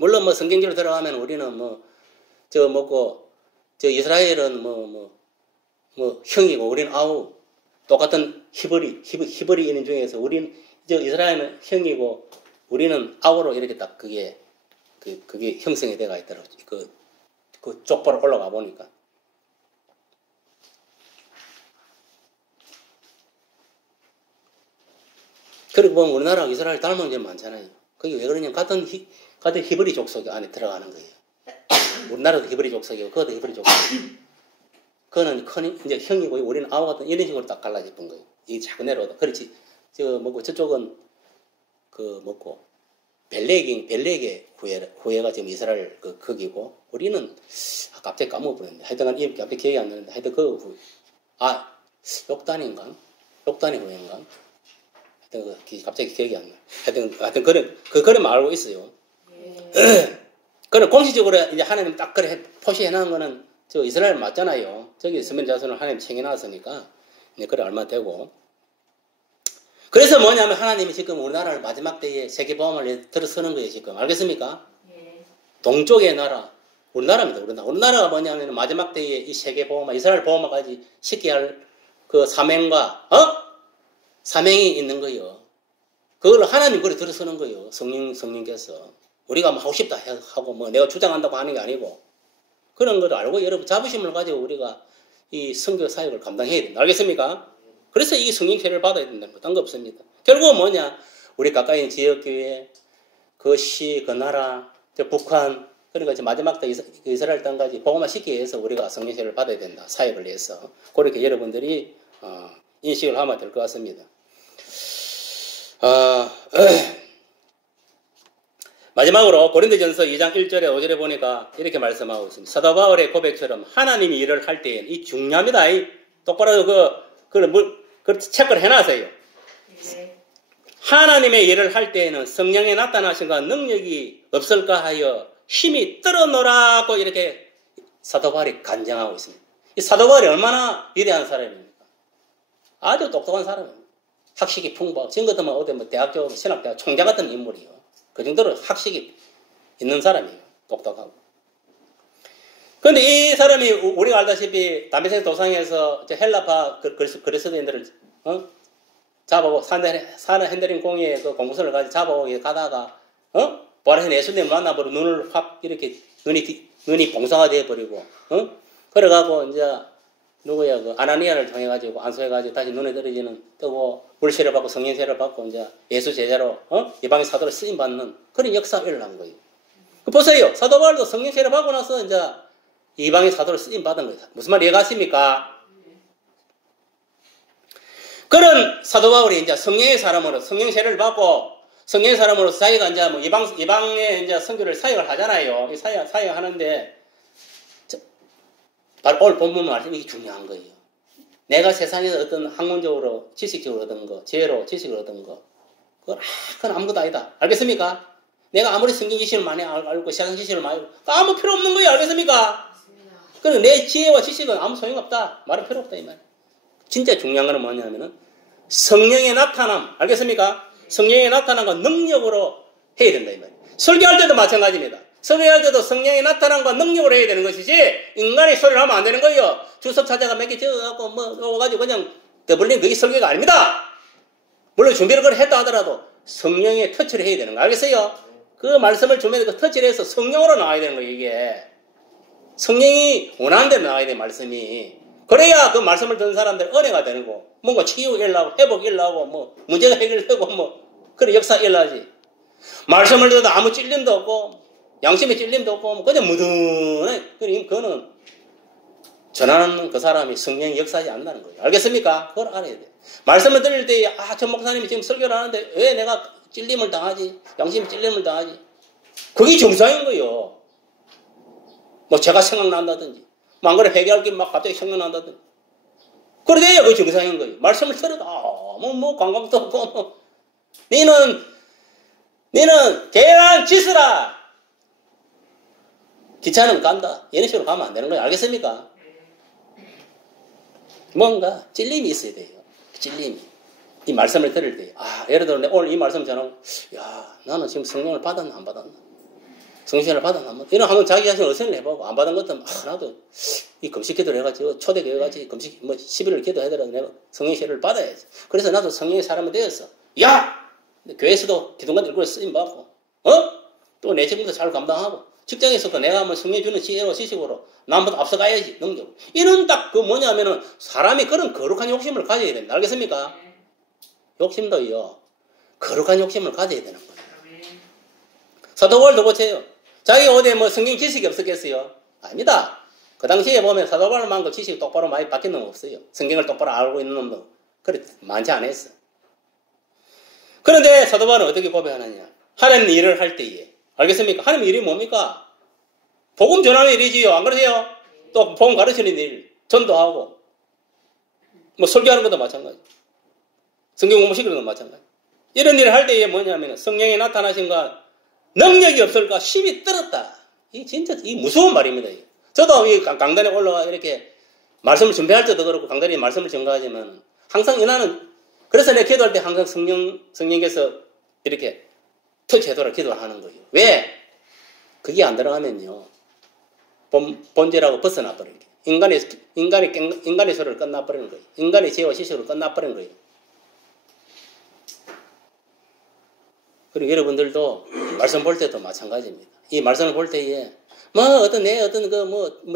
물론 뭐 성경적으로 들어가면 우리는 뭐, 저 뭐고, 저 이스라엘은 뭐 형이고 우리는 아우. 똑같은 히브리인 중에서 우리는, 저 이스라엘은 형이고 우리는 아우로 이렇게 딱 그게 형성이 돼가 있더라고요. 그 족보로 올라가 보니까. 그리고 보면 우리나라하고 이스라엘 닮은 점 많잖아요. 그게 왜 그러냐면 같은 히브리 족속 안에 들어가는 거예요. 우리나라도 히브리 족속이고 그것도 히브리 족속이고. 그거는 이제 형이고 우리는 아우 같은 이런 식으로 딱 갈라졌던 거예요. 이게 자꾸 내려오다. 그렇지. 저쪽은 벨렉의 후예가 지금 이스라엘 거기고 우리는 갑자기 까먹어버렸네. 하여튼간 갑자기 기억이 안 나는데 하여튼 욕단인가? 욕단의 후예인가? 하여튼 갑자기 기억이 안 나. 하여튼 그런 알고 있어요. 그는 공식적으로 이제 하나님 딱 그래 표시해 놓은 거는 저 이스라엘 맞잖아요. 저기 스멜 자손을 하나님 챙겨놨으니까 이제 그래 얼마 되고. 그래서 뭐냐면 하나님이 지금 우리나라를 마지막 때에 세계보험을 들어서는 거예요. 지금 알겠습니까? 동쪽의 나라 우리나라입니다. 우리나라가 뭐냐면 마지막 때에 이 세계보험화 이스라엘 보험화까지 시켜야 할 그 사명과 사명이 있는 거예요. 그걸 하나님 그래 들어서는 거예요. 성령께서 우리가 뭐 하고 싶다 하고 뭐 내가 주장한다고 하는 게 아니고 그런 걸 알고 여러분 자부심을 가지고 우리가 이 선교 사역을 감당해야 된다. 알겠습니까? 그래서 이 성령체를 받아야 된다는 거 딴 거 없습니다. 결국은 뭐냐? 우리 가까이 있는 지역교회, 그 시, 그 나라, 북한, 그러니까 이제 마지막 때 이스라엘 땅까지 복음화 시키기 위해서 우리가 성령체를 받아야 된다. 사역을 위해서. 그렇게 여러분들이 인식을 하면 될 것 같습니다. 마지막으로 고린도전서 2장 1절에 5절에 보니까 이렇게 말씀하고 있습니다. 사도 바울의 고백처럼 하나님이 일을 할 때엔 이 중요합니다. 똑바로 그 체크를 해놨어요. 하나님의 일을 할 때에는 성령에 나타나신가 능력이 없을까 하여 힘이 떨어노라고 이렇게 사도 바울이 간증하고 있습니다. 이 사도 바울이 얼마나 위대한 사람입니까? 아주 똑똑한 사람입니다. 학식이 풍부하고 지금 같으면 어디 대학교 신학대학 총재 같은 인물이요. 그 정도로 학식이 있는 사람이에요. 똑똑하고. 그런데 이 사람이 우리가 알다시피 담베색 도상에서 헬라파 그리스도인들을 잡아오고 사는 핸드링 공예의 그 공부서를 가지고 잡아오고 가다가 부활하신 예수님 만나버리고 눈을 확 이렇게 눈이 봉사가 되어버리고 그래가고 이제 누구야 그 아나니아를 통해가지고 안수해가지고 다시 눈에 떨어지는 뜨고 물세를 받고 성령세를 받고 이제 예수 제자로 이방의 사도로 쓰임 받는 그런 역사가 일어난 거예요. 그 보세요. 사도 바울도 성령세를 받고 나서 이제 이방의 사도로 쓰임 받은 거예요. 무슨 말 이해가십니까? 그런 사도 바울이 이제 성령의 사람으로 성령세를 받고 성령의 사람으로 자기가 이제 뭐 이방의 이제 선교를 사역을 하잖아요. 이 사역하는데 바로 오늘 본문 말씀이 중요한 거예요. 내가 세상에서 어떤 학문적으로, 지식적으로 얻은 거, 지혜로 지식을 얻은 거, 그건 아무것도 아니다. 알겠습니까? 내가 아무리 성경 지식을 많이 알고, 세상 지식을 많이 알고, 아무 필요 없는 거예요. 알겠습니까? 그럼 내 지혜와 지식은 아무 소용없다. 말은 필요 없다. 이 말. 진짜 중요한 거는 뭐냐면은, 성령의 나타남. 알겠습니까? 성령의 나타남과 능력으로 해야 된다. 이 말. 설교할 때도 마찬가지입니다. 설교할 때도 성령이 나타난과 능력으로 해야 되는 것이지 인간이 소리를 하면 안 되는 거예요. 주석 찾아가 몇 개 적어갖고 와가지고 그냥 떠벌린 그게 설교가 아닙니다. 물론 준비를 그걸 했다 하더라도 성령의 터치를 해야 되는 거 알겠어요? 그 말씀을 주면 그 터치를 해서 성령으로 나와야 되는 거예요. 이게 성령이 원하는 대로 나와야 돼 말씀이. 그래야 그 말씀을 듣는 사람들 은혜가 되는 거. 뭔가 치유 일나고 회복 일나고 뭐 문제가 해결되고 뭐 그런 역사 일나지. 말씀을 듣어도 아무 찔림도 없고 양심의 찔림도 없고 그냥 무던해. 그거는 전하는 그 사람이 성령이 역사하지 않는다는 거예요. 알겠습니까? 그걸 알아야 돼. 말씀을 들을 때 저 목사님이 지금 설교를 하는데 왜 내가 찔림을 당하지? 양심의 찔림을 당하지? 그게 정상인 거예요. 뭐 제가 생각난다든지 안 그래 회개할 게 막 갑자기 생각난다든지 그래야 그게 정상인 거예요. 말씀을 들어도 뭐 감각도 없고 너는 대한 짓이라 귀찮으면 간다. 이런 식으로 가면 안 되는 거예요. 알겠습니까? 뭔가 찔림이 있어야 돼요. 찔림이. 이 말씀을 들을 때 예를 들어 오늘 이 말씀 전하고 나는 지금 성령을 받았나 안 받았나? 성신을 받았나? 뭐 이런 한번 자기 자신을 의심을 해보고 안 받은 것도 나도 이 금식 기도를 해가지고 초대교회 같이 금식 11월 기도하더라도 내가 성령 세례를 받아야지. 그래서 나도 성령의 사람이 되었어. 야! 교회에서도 기도관 일꾼을 쓰임 받고 또 내 책임도 잘 감당하고 직장에서도 내가 뭐 성령 주는 지혜로 지식으로 남보다 앞서가야지 능력. 이런 딱 그 뭐냐면은 사람이 그런 거룩한 욕심을 가져야 됩니다. 알겠습니까? 욕심도요. 거룩한 욕심을 가져야 되는 거예요. 사도 바울도 보세요. 자기 어디에 뭐 성경 지식이 없었겠어요? 아닙니다. 그 당시에 보면 사도 바울만큼 지식이 똑바로 많이 바뀐 놈 없어요. 성경을 똑바로 알고 있는 놈도 그래 많지 않았어. 그런데 사도 바울은 어떻게 고백하느냐? 하나님 일을 할 때에 알겠습니까? 하나님 일이 뭡니까? 복음 전하는 일이지요. 안 그러세요? 또 복음 가르치는 일, 전도하고 뭐 설교하는 것도 마찬가지. 성경 공부시키는 것도 마찬가지. 이런 일을 할 때에 뭐냐면 성령이 나타나신가 능력이 없을까 심히 떨었다. 이 진짜 이 무서운 말입니다. 저도 이 강단에 올라가 이렇게 말씀을 준비할 때도 그렇고 강단에 말씀을 전가하지만 항상 나는 그래서 내가 기도할 때 항상 성령께서 이렇게 터치해도록 기도를 하는 거예요. 왜? 그게 안 들어가면요 본질하고 벗어나 버리는 거예요. 인간의 소리를 끝나버리는 거예요. 인간의 지혜와 지식으로 끝나버리는 거예요. 그리고 여러분들도 말씀 볼 때도 마찬가지입니다. 이 말씀을 볼 때에 뭐 어떤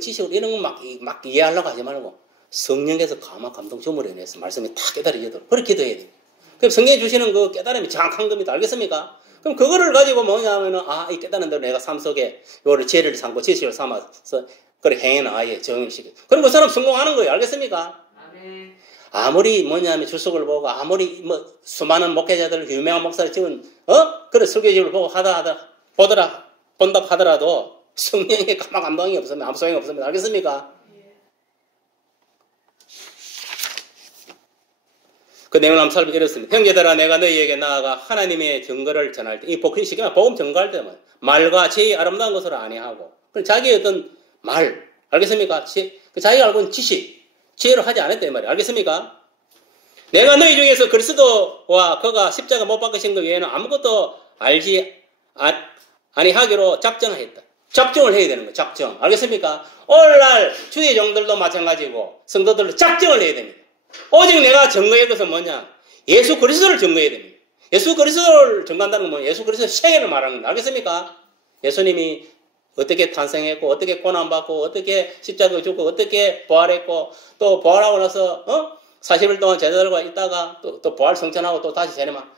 지식으로 이런 거 막 이해하려고 하지 말고 성령께서 감동 주물에 인해서 말씀이 다 깨달아지도록 그렇게 기도해야 돼요. 그럼 성령이 주시는 그 깨달음이 정확한 겁니다. 알겠습니까? 그럼 그거를 가지고 뭐냐면은 이 깨달은 대로 내가 삶 속에 요를 지혜를 삼고 지식을 삼아서 그래 행해는 아예 적용시켜. 그럼 그 사람 성공하는 거예요. 알겠습니까? 아멘. 아무리 뭐냐면 주석을 보고 아무리 뭐 수많은 목회자들 유명한 목사를 찍은 그래 설교집을 보고 본다 하더라도 성령의 감동이 없으면 아무 소용이 없습니다. 알겠습니까? 그 내용을 한번 살펴보겠습니다. 형제들아 내가 너희에게 나아가 하나님의 증거를 전할 때 이 복음 증거할 때는 말과 지혜의 아름다운 것으로 아니하고 자기의 어떤 말 알겠습니까? 자기가 알고 있는 지식 지혜로 하지 않았다 이 말이에요. 알겠습니까? 내가 너희 중에서 그리스도와 그가 십자가 못 박으신 것 외에는 아무것도 알지 아니하기로 작정하였다. 작정을 해야 되는 거예요. 작정. 알겠습니까? 오늘날 주의 종들도 마찬가지고 성도들도 작정을 해야 됩니다. 오직 내가 증거할 것은 뭐냐? 예수 그리스도를 증거해야 됩니다. 예수 그리스도를 증거한다는 건 뭐냐? 예수 그리스도의 생애를 말하는 겁니다. 알겠습니까? 예수님이 어떻게 탄생했고 어떻게 고난받고 어떻게 십자가에 죽고 어떻게 부활했고 또 부활하고 나서 40일 동안 제자들과 있다가 또 부활 성천하고 또 다시 재림하고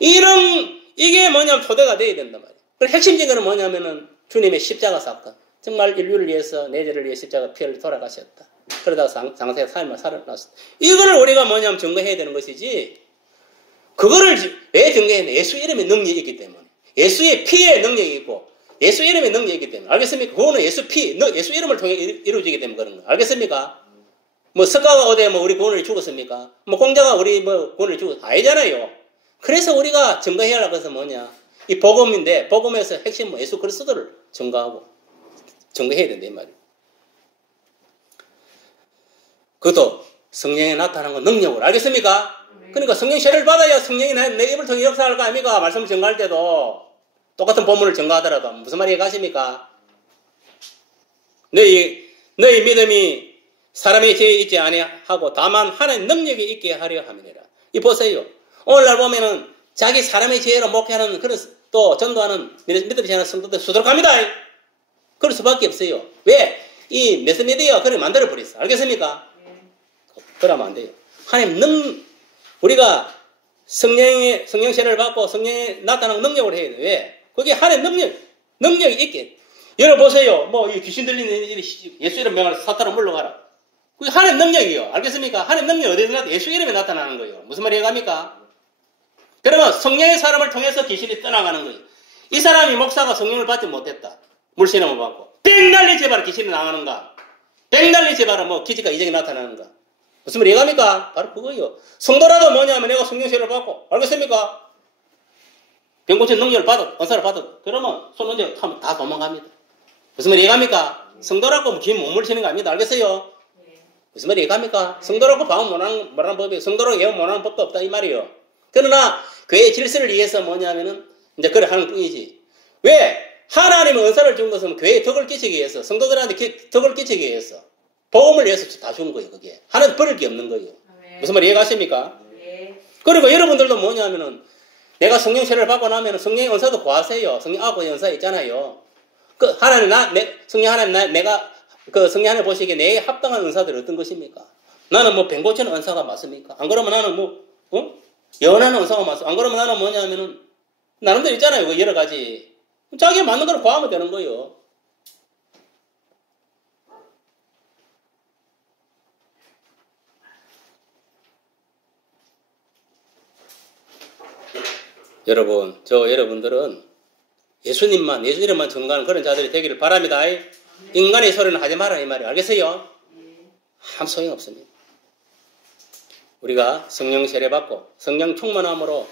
이게 뭐냐면 토대가 돼야 된단 말이에요. 그 핵심적인 거는 뭐냐면은 주님의 십자가 사건. 정말 인류를 위해서 내 죄를 위해 십자가 피를 돌아가셨다. 그러다가 장세의 삶을 살아났습니다. 이거를 우리가 뭐냐면 증거해야 되는 것이지 그거를 왜 증거했냐? 예수 이름의 능력이 있기 때문에 예수의 피의 능력이 있고 예수 이름의 능력이 있기 때문에 알겠습니까? 그거는 예수 이름을 통해 이루어지기 때문에 그런 거예요. 알겠습니까? 뭐 석가가 어디 우리 구원을 죽었습니까? 뭐 공자가 우리 구원을 죽었 아니잖아요. 그래서 우리가 증거해야 할 것은 뭐냐? 이 복음인데 복음에서 핵심은 예수 그리스도를 증거해야 된다 이 말이에요. 그것도 성령에 나타난 건 능력으로 알겠습니까? 그러니까 성령 세례를 받아야 성령이 내 입을 통해 역사할 거 아닙니까? 말씀을 증거할 때도 똑같은 본문을 증거하더라도 무슨 말이 가십니까? 너희 믿음이 사람의 죄에 있지 아니하고 다만 하나님의 능력이 있게 하려 함이니라. 이 보세요. 오늘날 보면은 자기 사람의 죄로 목회하는 그런 또 전도하는 믿음이 하는 성도들 수두룩합니다. 그럴 수밖에 없어요. 왜? 이 메스미디어 그걸 만들어 버렸어. 알겠습니까? 그러면 안 돼요. 하나님 우리가 성령 세례를 받고 성령에 나타나는 능력을 해야 돼요. 왜? 그게 하나님 능력이 있게. 여러분 보세요. 이 귀신 들리는 예수 이름 명하라 사탄을 물러가라. 그게 하나님 능력이에요. 알겠습니까? 하나님 능력이 어디서 나타나? 예수 이름에 나타나는 거예요. 무슨 말이 갑니까? 그러면 성령의 사람을 통해서 귀신이 떠나가는 거예요. 이 사람이 목사가 성령을 받지 못했다. 물신음을 받고. 백날리 제발 귀신이 나가는가? 백날리 제발 기적과 이적이 나타나는가? 무슨 말이 갑니까? 바로 그거예요. 성도라도 뭐냐면 내가 성령 세례를 받고. 알겠습니까? 병 고치는 능력을 받아, 은사를 받아. 그러면 손 얹어 하면 다 도망갑니다. 무슨 말이 갑니까? 성도라고 긴 몸을 치는 거 아닙니다. 알겠어요? 무슨 말이 갑니까? 성도라고 방언 못하는 법이에요. 성도라고 예언 못하는 법도 없다 이 말이에요. 그러나 교회의 질서를 위해서 뭐냐면은 이제 그래 하는 뿐이지. 왜? 하나님은 은사를 준 것은 교회에 덕을 끼치기 위해서, 성도들한테 덕을 끼치기 위해서, 복음을 위해서 다 준 거예요, 그게. 하나도 버릴 게 없는 거예요. 무슨 말 이해가십니까? 그리고 여러분들도 뭐냐면은, 내가 성령 세례를 받고 나면 성령의 은사도 구하세요. 성령 아홉 가지 은사 있잖아요. 그, 하나님, 성령 하나님, 내가, 그 성령 하나님 보시기에 내게 합당한 은사들이 어떤 것입니까? 나는 뭐, 뱅 고치는 은사가 맞습니까? 안 그러면 나는 뭐, 연하는 은사가 맞습니까? 안 그러면 나는 뭐냐면은, 나름대로 있잖아요. 그 여러 가지. 자기가 맞는 걸 구하면 되는 거예요. 여러분, 여러분들은 예수님만 증거하는 그런 자들이 되기를 바랍니다. 인간의 소리는 하지 마라, 이 말이에요. 알겠어요? 아무 소용이 없습니다. 우리가 성령 세례받고, 성령 충만함으로,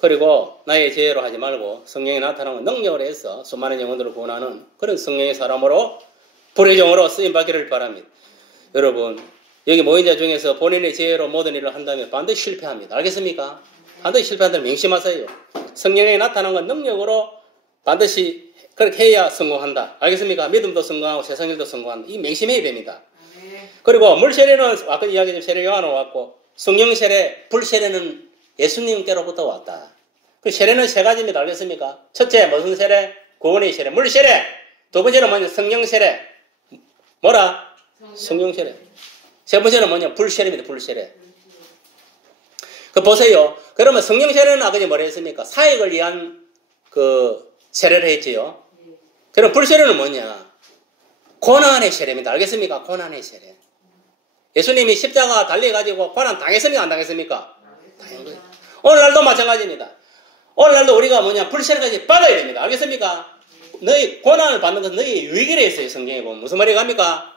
그리고 나의 죄로 하지 말고, 성령이 나타나는 능력으로 해서 수많은 영혼들을 구원하는 그런 성령의 사람으로, 불의 종으로 쓰임받기를 바랍니다. 여러분, 여기 모인 자 중에서 본인의 죄로 모든 일을 한다면 반드시 실패합니다. 알겠습니까? 반드시 실패한다면 명심하세요. 성령이 나타난 건 능력으로 반드시 그렇게 해야 성공한다. 알겠습니까? 믿음도 성공하고 세상 일도 성공한다. 이 명심해야 됩니다. 그리고 물 세례는 아까 이야기했던 세례 요한으로 왔고, 성령 세례, 불 세례는 예수님께로부터 왔다. 그 세례는 세 가지입니다. 알겠습니까? 첫째, 무슨 세례? 구원의 세례, 물 세례. 두 번째는 뭐냐? 성령 세례. 뭐라? 성령 세례. 세 번째는 뭐냐? 불 세례입니다. 불 세례. 그 보세요. 그러면 성령 세례는 아까 뭐라 했습니까? 사역을 위한 그 세례를 했지요. 그럼 불 세례는 뭐냐? 고난의 세례입니다. 알겠습니까? 고난의 세례. 예수님이 십자가 달려가지고 고난 당했습니까? 안 당했습니까? 당한 거예요. 오늘날도 마찬가지입니다. 오늘날도 우리가 뭐냐? 불 세례까지 받아야 됩니다. 알겠습니까? 너희 고난을 받는 것은 너희 유익이라 했어요. 성경에 보면. 무슨 말이 갑니까?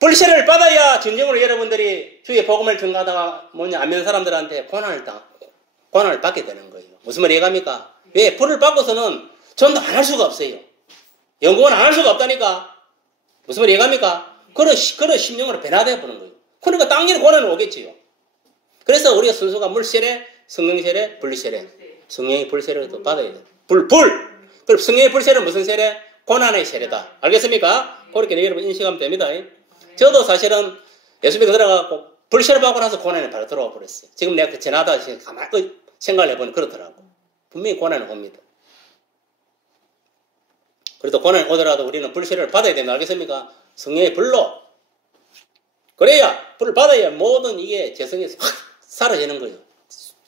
불 세례를 받아야 진정으로 여러분들이 주의 복음을 전가하다가 뭐냐? 안 믿는 사람들한테 고난을 받게 되는 거예요. 무슨 말이 갑니까? 왜? 불을 받고서는 전도 안 할 수가 없어요. 연구원 안 할 수가 없다니까. 무슨 말이 갑니까? 그런 심령으로 변화되어 보는 거예요. 그러니까 당연히 고난은 오겠지요. 그래서 우리가 순서가 물세례, 성령세례, 불세례. 성령의 불세례를 또 받아야 돼요. 불! 그럼 성령의 불세례는 무슨 세례? 고난의 세례다. 알겠습니까? 그렇게 여러분 인식하면 됩니다. 저도 사실은 예수님께 들어가고 불세례 받고 나서 고난이 바로 들어와 버렸어요. 지금 내가 지나다 가만히 생각을 해보니 그렇더라고. 분명히 고난이 옵니다. 그래도 고난이 오더라도 우리는 불세례를 받아야 됩니다. 알겠습니까? 성령의 불로. 그래야, 불을 받아야 모든 이게 재성에서 확 사라지는 거예요.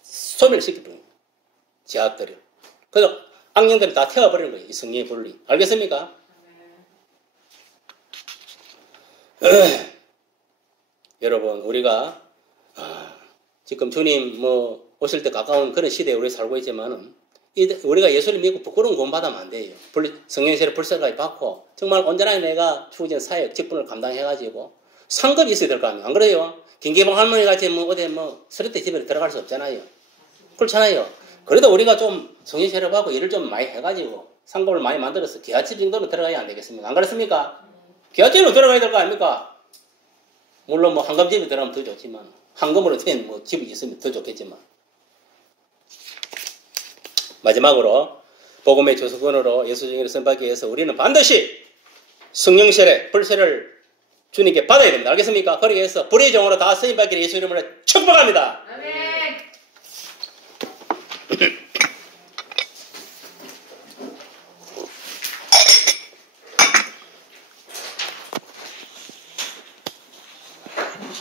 소멸시켜버려요. 제약들이. 그래서 악령들이 다 태워버리는 거예요. 이 성령의 불이. 알겠습니까? 여러분, 우리가, 지금 주님 오실 때 가까운 그런 시대에 우리 살고 있지만은, 우리가 예수를 믿고 부끄러운 구원 받으면 안 돼요. 성령세례 불세까지 받고 정말 온전하게 내가 주어진 사역, 직분을 감당해가지고 상급이 있어야 될 거 아니에요. 안 그래요? 김계봉 할머니 같이 어디 스레트 집에 들어갈 수 없잖아요. 그렇잖아요. 그래도 우리가 좀 성령세례 받고 일을 좀 많이 해가지고 상급을 많이 만들어서 기아집 정도는 들어가야 안 되겠습니까? 안 그렇습니까? 기아집으로 들어가야 될 거 아닙니까? 물론 한금집에 들어가면 더 좋지만 한금으로 된 집이 있으면 더 좋겠지만. 마지막으로 복음의 조수건으로 예수 증인을 선받기 위해서 우리는 반드시 성령세례, 불세례를 주님께 받아야 됩니다. 알겠습니까? 그러기 위해서 불의 종으로 다 쓰임받기를 예수 이름으로 축복합니다. 아멘.